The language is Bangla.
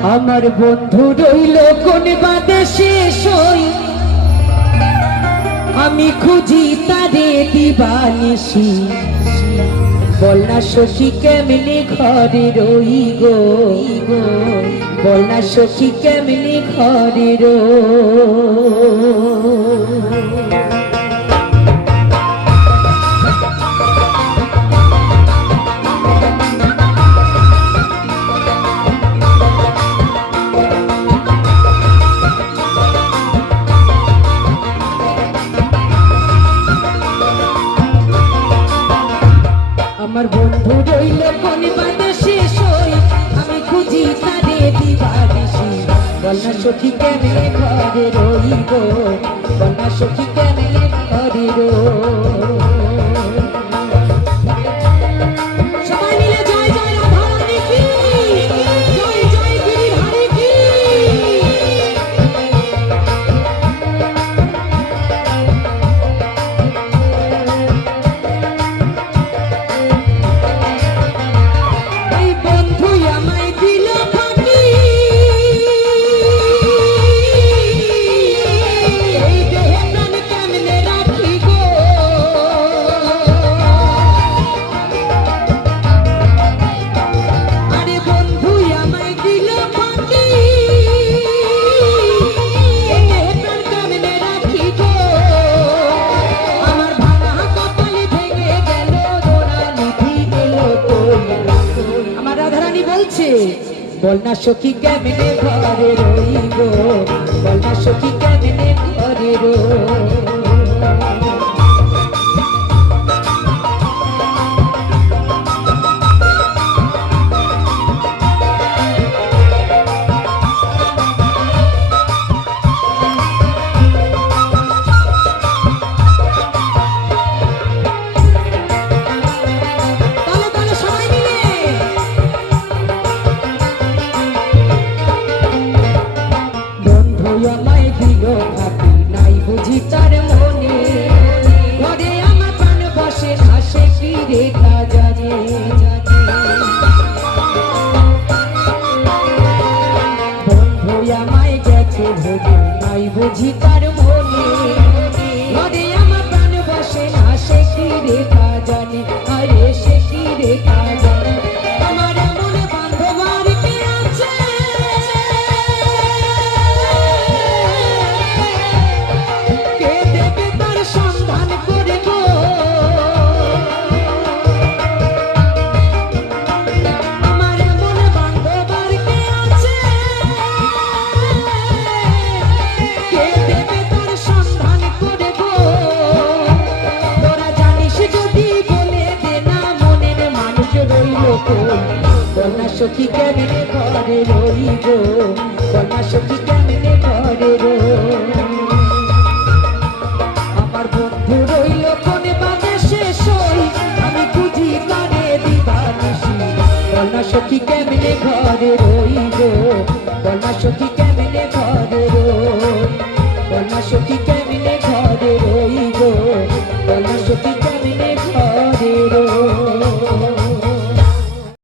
আমার বন্ধু রইল কোন বাদেশে সই। আমি খুঁজি তারে দিবানিসি বল না সখী কেমনে ঘরে রই গো। বল না সখী কেমনে ঘরে রই। সখী কেমনে ঘরে বল না সখী কেমনে ঘরে রইব? বল না সখী কেমনে ঘরে রই নাই বুঝি তার মনে ঘরে আমার প্রাণ বসে হাসে কি রেখা জানে। বন্ধু আমায় গেছে ভোগে নাই বুঝি তার মনে। সখী কেমনে ঘরে রইব? কন্যা সখী কেমনে রই আমার বন্ধু সই, আমি বুঝি সখী কেমনে ঘরে রইব? কন্যা সখী